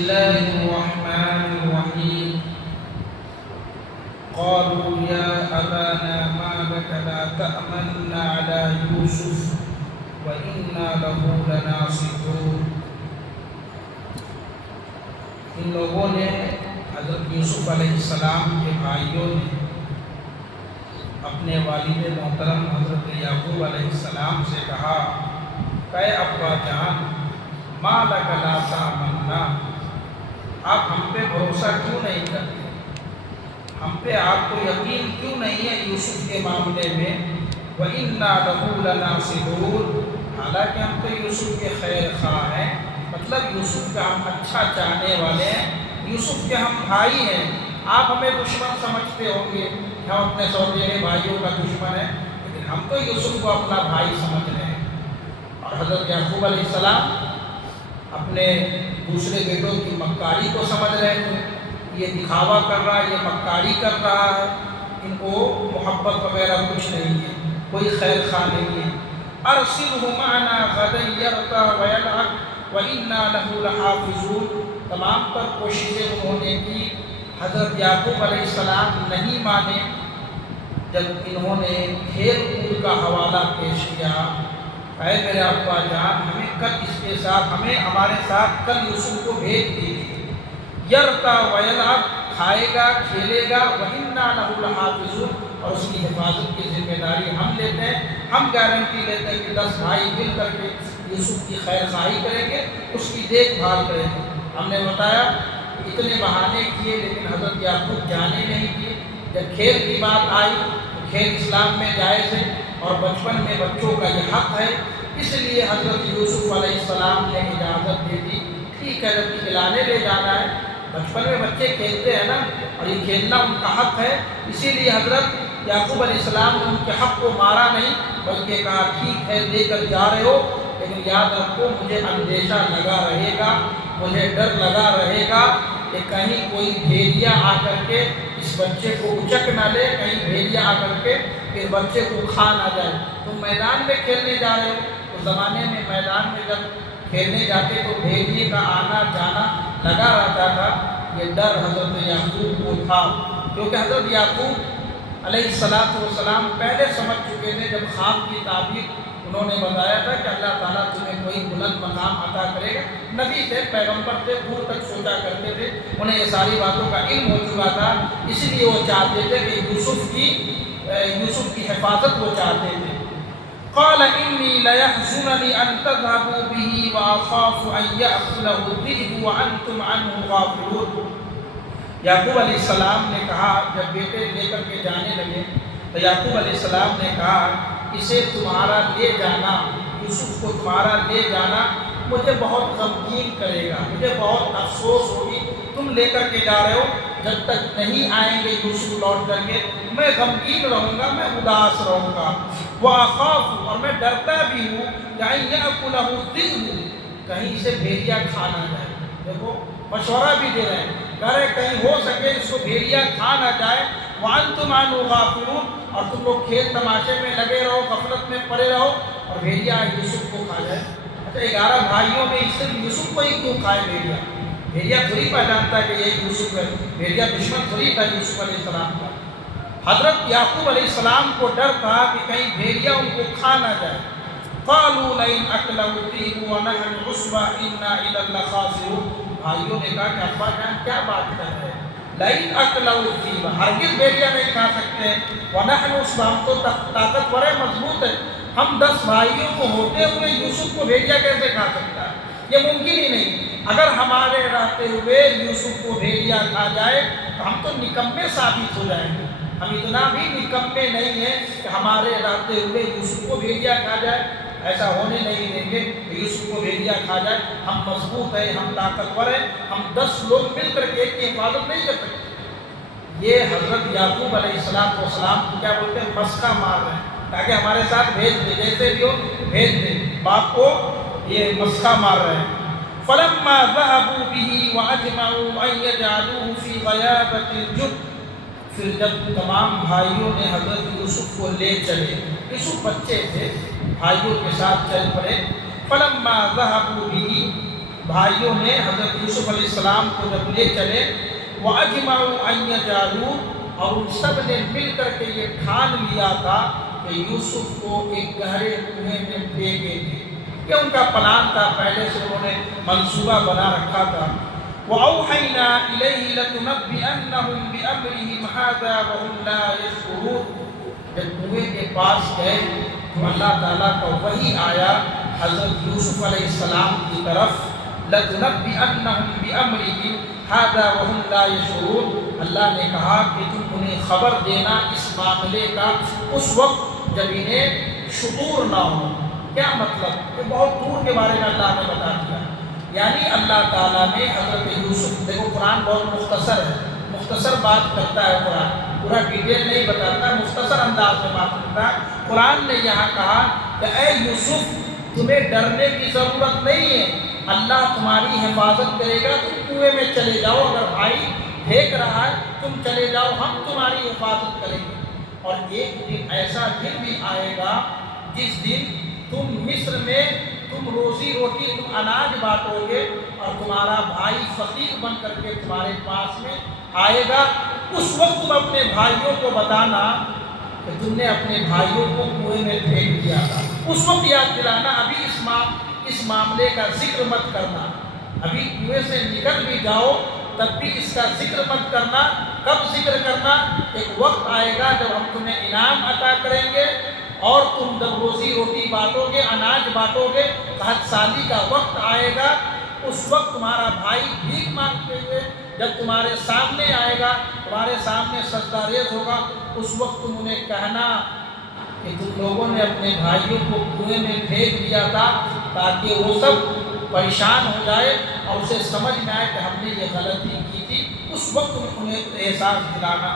الله الرحمن الرحيم قالوا يا أبانا ما لك لا تأمنا على يوسف وإنا له لناصحون۔ ان لوگوں نے حضرت یوسف علیہ السلام کے بھائیوں نے اپنے والد محترم حضرت یعقوب علیہ السلام سے کہا کہ ابا جان ما لک لا تأمنا، آپ ہم پہ بھروسہ کیوں نہیں کرتے، ہم پہ آپ کو یقین کیوں نہیں ہے یوسف کے معاملے میں؟ وَإِنَّا لَهُ لَنَاصِحُونَ، حالانکہ ہم تو یوسف کے خیر خواہ ہیں، مطلب یوسف کا ہم اچھا چاہنے والے ہیں، یوسف کے ہم بھائی ہیں۔ آپ ہمیں دشمن سمجھتے ہوں گے، ہم اپنے سوتیلے بھائیوں کا دشمن ہے، لیکن ہم تو یوسف کو اپنا بھائی سمجھ رہے ہیں۔ اور حضرت یعقوب علیہ السلام اپنے دوسرے بیٹوں کی مکاری کو سمجھ رہے تھے، یہ دکھاوا کر رہا ہے، یہ مکاری کر رہا ہے، ان کو محبت وغیرہ کچھ نہیں ہے، کوئی خیر خواہ نہیں ہے۔ ارسلہ معنا غدا یرتع ویلعب وإنا له لحافظون، تمام پر کوششیں انہوں نے کی، حضرت یعقوب علیہ السلام نہیں مانے۔ جب انہوں نے کھیل کود کا حوالہ پیش کیا، اے میرے ابا جان ہمیں کل اس کے ساتھ، ہمیں ہمارے ساتھ کل یوسف کو بھیج دیجیے، یرتع ویلعب، کھائے گا کھیلے گا، وإنا له لحافظون، اور اس کی حفاظت کی ذمہ داری ہم لیتے ہیں، ہم گارنٹی لیتے ہیں کہ 10 بھائی مل کر کے یوسف کی خیر خواہی کریں گے، اس کی دیکھ بھال کریں گے۔ ہم نے بتایا کہ اتنے بہانے کیے لیکن حضرت یعقوب جانے نہیں دیے۔ جب کھیل کی بات آئی تو کھیل اسلام میں جائز ہے اور بچپن میں بچوں کا یہ حق ہے، اس لیے حضرت یوسف علیہ السلام نے اجازت دے دی، ٹھیک ہے جب کھلانے لے جانا ہے، بچپن میں بچے کھیلتے ہیں نا، اور یہ کھیلنا ان کا حق ہے، اسی لیے حضرت یعقوب علیہ السلام نے ان کے حق کو مارا نہیں بلکہ کہا ٹھیک ہے لے کر جا رہے ہو، لیکن یاد رکھو مجھے اندیشہ لگا رہے گا، مجھے ڈر لگا رہے گا کہ کہیں کوئی بھیڑیا آ کر کے اس بچے کو اچک نہ لے، کہیں بھیڑیا آ کر کے اس بچے کو کھا نہ جائے۔ تم میدان میں کھیلنے جا رہے ہو، اس زمانے میں میدان میں جب کھیلنے جاتے تو بھیڑیے کا آنا جانا لگا رہتا تھا، یہ ڈر حضرت یعقوب کو تھا، کیونکہ حضرت یعقوب علیہ السلام پہلے سمجھ چکے تھے، جب خواب کی تعبیر انہوں نے بتایا تھا کہ اللہ تعالیٰ تمہیں کوئی بلند مقام عطا کرے گا، نبی تھے، پیغمبر تھے، دور تک سوچا کرتے تھے، انہیں یہ ساری باتوں کا علم ہو چکا تھا، اس لیے وہ چاہتے تھے کہ یوسف کی حفاظت وہ چاہتے تھے۔ قال انی لیحزننی ان تذهبوا به واخاف ان یأکلہ الذئب وانتم عنہ غافلون۔ یعقوب علیہ السلام نے کہا، جب بیٹے لے کر کے جانے لگے تو یعقوب علیہ السلام نے کہا اسے تمہارا لے جانا، یوسف کو تمہارا لے جانا مجھے بہت غمگین کرے گا، مجھے بہت افسوس ہوگی، تم لے کر کے جا رہے ہو، جب تک نہیں آئیں گے یوسف لوٹ کر کے میں غمگین رہوں گا، میں اداس رہوں گا۔ وَأَخَافُ، اور میں ڈرتا بھی ہوں کہ أَن يَأْكُلَهُ الذِّئْبُ، کہیں اسے بھیڑیا کھا نہ جائے۔ دیکھو مشورہ بھی دے رہے ہیں، کہہ رہے کہیں ہو سکے اس کو بھیڑیا کھا نہ جائے۔ وَأَنْتُمْ عَنْهُ غَافِلُونَ، اور تم لوگ کھیل تماشے میں لگے رہو، غفلت میں پڑے رہو اور بھیڑیا یوسف کو کھا جائے۔ اچھا 11 بھائیوں میں صرف یوسف کو ہی کیوں کھائے بھیڑیا؟ بھیڑیا تھوڑی پہچانتا ہے کہ یہ یوسف ہے، بھیڑیا دشمن تھوڑی تھا یوسف علیہ السلام کا۔ حضرت یعقوب علیہ السلام کو ڈر تھا کہ کہیں بھیڑیا ان کو کھا نہ جائے۔ قالوا لئن أكله الذئب ونحن عصبة إنا إذا لخاسرون، بھائیوں نے کہا کہ ابا جان کیا بات کر رہے ہیں، لئن أكله الذئب، ہرگز بھیڑیا نہیں کھا سکتے ہیں، ونحن عصبة، ہم تو طاقتور ہے، مضبوط ہے، ہم 10 بھائیوں کو ہوتے ہوئے یوسف کو بھیڑیا کیسے کھا سکتا ہے؟ یہ ممکن ہی نہیں، اگر ہمارے رہتے ہوئے یوسف کو بھیڑیا کھا جائے تو ہم تو نکمے ثابت ہو جائیں گے، ہم اتنا بھی نکمے نہیں ہیں کہ ہمارے رہتے ہوئے یوسف کو بھیڑیا کھا جائے، ایسا ہونے نہیں دیں گے کہ یوسف کو بھیڑیا کھا جائے، ہم مضبوط ہیں، ہم طاقتور ہیں، ہم 10 لوگ مل کر کے ایک کی حفاظت نہیں کر سکتے۔ یہ حضرت یعقوب علیہ السلام کو کیا بولتے ہیں، مسخہ مار رہے ہیں تاکہ ہمارے ساتھ بھیج دے، جیسے بھی ہو بھیج دے، باپ کو یہ مسخہ مار رہے ہیں۔ فلما ذهبوا به واجمعوا ان يجعلوه في غيابة الجب، پھر جب تمام بھائیوں نے حضرت یوسف کو لے چلے، یوسف بچے تھے، بھائیوں کے ساتھ چل پڑے۔ فلما ذهبوا به، بھائیوں نے حضرت یوسف علیہ السلام کو جب لے چلے وَأَجْمَعُوا أَن يَجْعَلُوهُ، اور ان سب نے مل کر کے یہ ٹھان لیا تھا کہ یوسف کو ایک گہرے کنویں میں پھینکیں گے۔ یہ ان کا پلان تھا، پہلے سے انہوں نے منصوبہ بنا رکھا تھا۔ وَأَوْحَيْنَا إِلَيْهِ لَتُنَبِّئَنَّهُمْ بِأَمْرِهِمْ هَذَا وَهُمْ لَا يَشْعُرُونَ۔ جب کنویں کے پاس گئے تو اللہ تعالیٰ کا وحی آیا حضرت یوسف علیہ السلام کی طرف، لَتُنَبِّئَنَّهُمْ بِأَمْرِهِمْ هَذَا وَهُمْ لَا يَشْعُرُونَ۔ اللہ نے کہا کہ تم انہیں خبر دینا اس معاملے کا اس وقت جب انہیں شعور نہ ہو۔ کیا مطلب؟ کہ بہت دور کے بارے میں اللہ نے بتا دیا، یعنی اللہ تعالیٰ نے حضرت یوسف، دیکھو قرآن بہت مختصر ہے، مختصر بات کرتا ہے قرآن، پورا ڈیٹیل نہیں بتاتا، مختصر انداز میں بات کرتا ہے۔ قرآن نے یہاں کہا کہ اے یوسف تمہیں ڈرنے کی ضرورت نہیں ہے، اللہ تمہاری حفاظت کرے گا، تم کنویں میں چلے جاؤ، اگر بھائی پھینک رہا ہے تم چلے جاؤ، ہم تمہاری حفاظت کریں گے۔ اور ایک دن ایسا دن بھی آئے گا جس دن تم مصر میں تم روزی روٹی، تم اناج بانٹو گے اور تمہارا بھائی فقیر بن کر کے تمہارے پاس میں آئے گا، اس وقت تم اپنے بھائیوں کو بتانا کہ تم نے اپنے بھائیوں کو کنویں میں پھینک دیا تھا۔ اس وقت یاد دلانا، ابھی اس معاملے کا ذکر مت کرنا، ابھی کنویں سے نکل بھی جاؤ تب بھی اس کا ذکر مت کرنا۔ کب ذکر کرنا؟ ایک وقت آئے گا جب ہم تمہیں انعام عطا کریں گے اور تم جب روزی روٹی بانٹو گے، اناج بانٹو گے، قحط سالی کا وقت آئے گا، اس وقت تمہارا بھائی بھیک مانگتے ہوئے جب تمہارے سامنے آئے گا، تمہارے سامنے سجدہ ریز ہوگا، اس وقت تم انہیں کہنا کہ تم لوگوں نے اپنے بھائیوں کو کنویں میں پھینک دیا تھا تاکہ وہ سب پریشان ہو جائے اور اسے سمجھ میں آئے کہ ہم نے یہ غلطی کی تھی، اس وقت انہیں احساس دلانا۔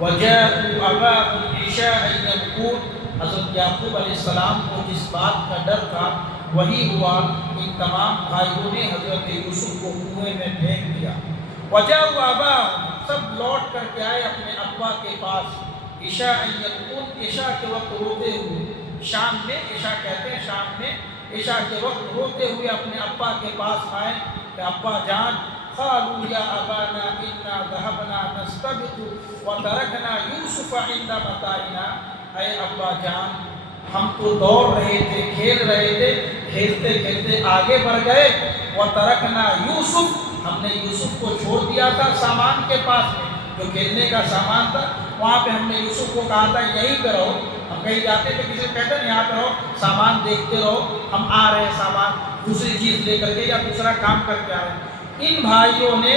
وَجَاءُوا أَبَاهُمْ عِشَاءً يَبْكُونَ، حضرت یعقوب علیہ السلام کو جس بات کا ڈر تھا وہی ہوا، ان تمام بھائیوں نے حضرت یوسف کو کنویں میں پھینک دیا۔ وَجَاءُوا أَبَاهُمْ، سب لوٹ کر کے آئے اپنے ابا کے پاس، عشاء یبکون، عشاء کے وقت روتے ہوئے، شام میں عشاء کہتے ہیں، شام میں عشاء کے وقت روتے ہوئے اپنے ابا کے پاس آئے کہ ابا جان، قالوا یا ابانا انا ذهبنا نستبق وتركنا يوسف عند متاعنا، اے ابا جان ہم تو دوڑ رہے تھے، کھیل رہے تھے، کھیلتے کھیلتے آگے بڑھ گئے، وتركنا یوسف، ہم نے یوسف کو چھوڑ دیا تھا سامان کے پاس میں، جو کھیلنے کا سامان تھا وہاں پہ ہم نے یوسف کو کہا تھا یہیں پہ رہو، ہم کہیں جاتے تھے کسی کو کہتے ہیں یہاں پہ رہو، سامان دیکھتے رہو، ہم آ رہے ہیں سامان دوسری چیز لے کر کے یا دوسرا کام کر کے آ رہے ہیں۔ ان بھائیوں نے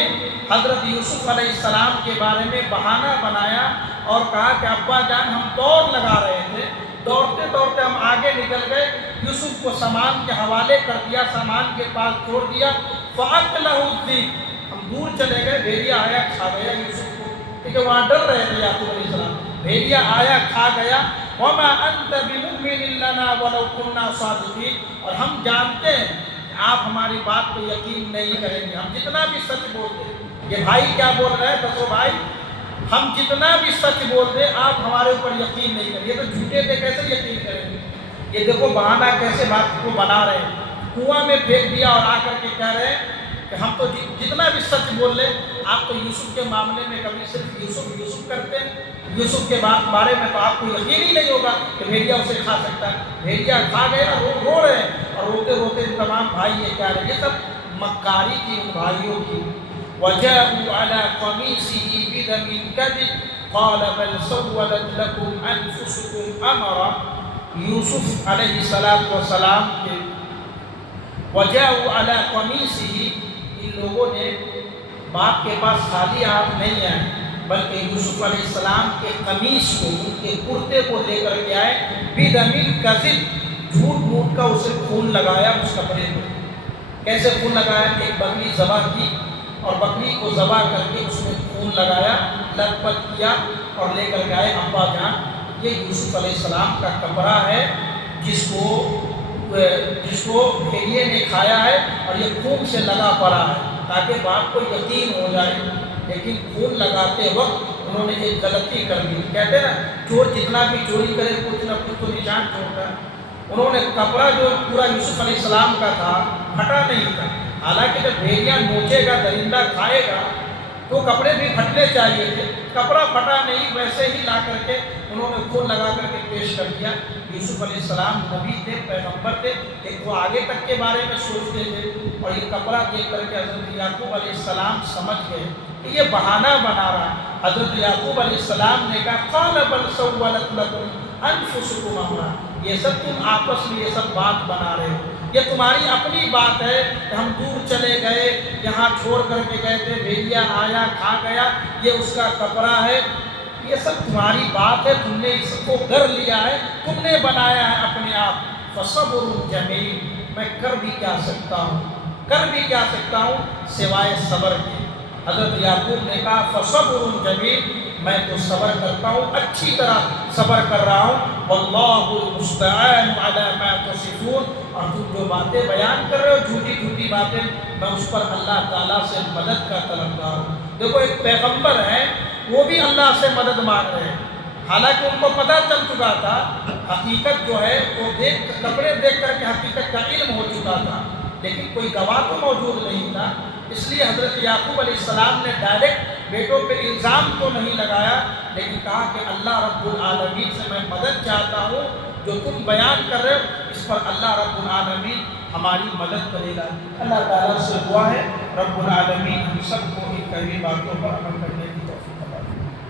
حضرت یوسف علیہ السلام کے بارے میں بہانہ بنایا اور کہا کہ ابا جان ہم دوڑ لگا رہے تھے، دوڑتے دوڑتے ہم آگے نکل گئے، یوسف کو سامان کے حوالے کر دیا، سامان کے پاس چھوڑ دیا، فَأَكْلَهُ الذِّئْبُ، ہم دور چلے گئے، بھیڑیا آیا کھا گیا یوسف کو، کیونکہ وہاں ڈر رہے تھے یعقوب علیہ السلام، بھیڑیا آیا کھا گیا۔ وَمَا أَنْتَ بِمُؤْمِنٍ لَنَا وَلَوْ كُنَّا صَادِقِينَ، اور ہم جانتے ہیں آپ ہماری بات پہ یقین نہیں کریں گے، ہم جتنا بھی سچ بولتے ہیں، یہ بھائی کیا بول رہے ہیں دسو بھائی، ہم جتنا بھی سچ بولتے ہیں آپ ہمارے اوپر یقین نہیں کریں، یہ تو جھوٹے تھے کیسے یقین کریں گے، یہ دیکھو بہانہ کیسے بات کو بنا رہے ہیں، کنواں میں پھینک دیا اور آ کر کے کہہ رہے ہیں کہ ہم تو جتنا بھی سچ بول لیں، آپ تو یوسف کے معاملے میں کبھی صرف یوسف یوسف کرتے ہیں، یوسف کے بارے میں تو آپ کو یقین ہی نہیں ہوگا کہ بھیڑیا اسے کھا سکتا ہے، بھیڑیا کھا گیا، رو رہے ہیں، اور روتے روتے تمام بھائی یہ کہہ رہے ہیں، یہ سب مکاری کی ان بھائیوں کی۔ وَجَاءُوا عَلَىٰ قَمِيصِهِ بِدَمٍ كَذِبٍ قَالَ بَلْ سَوَّلَتْ لَكُمْ أَنفُسُكُمْ أَمْرًا، یوسف علیہ السلام کے وَجَاءُوا عَلَىٰ قَمِيصِهِ، ان لوگوں نے باپ کے پاس خالی ہاتھ نہیں آئے بلکہ یوسف علیہ السلام کے قمیص کو، ان کے کرتے کو لے کر کے آئے، بِدَمٍ كَذِبٍ، جھوٹ موٹ کا اسے خون لگایا اس کپڑے پر۔ کیسے خون لگایا؟ ایک بکری ذبح کی اور بکری کو ذبح کر کے اس میں خون لگایا، لت پت کیا اور لے کر کے آئے، ابا جان یہ یوسف علیہ السلام کا کپڑا ہے جس کو بھیڑیے نے کھایا ہے اور یہ خون سے لگا پڑا ہے، تاکہ باپ کو یقین ہو جائے، لیکن خون لگاتے وقت انہوں نے ایک غلطی کر دی۔ کہتے ہیں نا چور جتنا بھی چوری کرے کچھ نہ کچھ تو نشان چھوڑتا ہے، انہوں نے کپڑا جو پورا یوسف علیہ السلام کا تھا پھٹا نہیں تھا، حالانکہ جب بھیڑیا نوچے گا، درندہ کھائے گا تو کپڑے بھی پھٹنے چاہیے تھے، کپڑا پھٹا نہیں، ویسے ہی لا کر کے انہوں نے خود لگا کر کے پیش کر دیا۔ یوسف علیہ السلام نبی تھے، پیغمبر تھے، ایک تو آگے تک کے بارے میں سوچتے تھے، اور یہ کپڑا دیکھ کر کے حضرت یعقوب علیہ السلام سمجھ گئے کہ یہ بہانہ بنا رہا ہے۔ حضرت یعقوب علیہ السلام نے کہا قال بل سولت لکم انفسکم امرا، یہ سب تم آپس میں یہ سب بات بنا رہے ہو، یہ تمہاری اپنی بات ہے کہ ہم دور چلے گئے، یہاں چھوڑ کر کے گئے تھے، بھیڑیا آیا کھا گیا، یہ اس کا کپڑا ہے، یہ سب تمہاری بات ہے، تم نے اس کو کر لیا ہے، تم نے بنایا ہے اپنے آپ۔ فصبر جمیل، میں کر بھی کیا سکتا ہوں سوائے صبر کے۔ حضرت یعقوب نے کہا فصبر جمیل، میں تو صبر کرتا ہوں، اچھی طرح صبر کر رہا ہوں، واللہ المستعان علی ما تصفون، اور تم جو باتیں بیان کر رہے ہو جھوٹی جھوٹی باتیں، میں اس پر اللہ تعالیٰ سے مدد کا طلبگار ہوں۔ دیکھو ایک پیغمبر ہے، وہ بھی اللہ سے مدد مانگ رہے ہیں، حالانکہ ان کو پتہ چل چکا تھا حقیقت جو ہے، وہ کپڑے دیکھ کر کے حقیقت کا علم ہو چکا تھا، لیکن کوئی گواہ تو موجود نہیں تھا، اس لیے حضرت یعقوب علیہ السلام نے ڈائریکٹ بیٹوں پہ الزام تو نہیں لگایا، لیکن کہا کہ اللہ رب العالمین سے میں مدد چاہتا ہوں، جو تم بیان کر رہے ہو اس پر اللہ رب العالمین ہماری مدد کرے گا۔ اللہ تعالیٰ سے دعا ہے رب العالمین ہم سب کو ان کہی باتوں پر عمل کرنے کی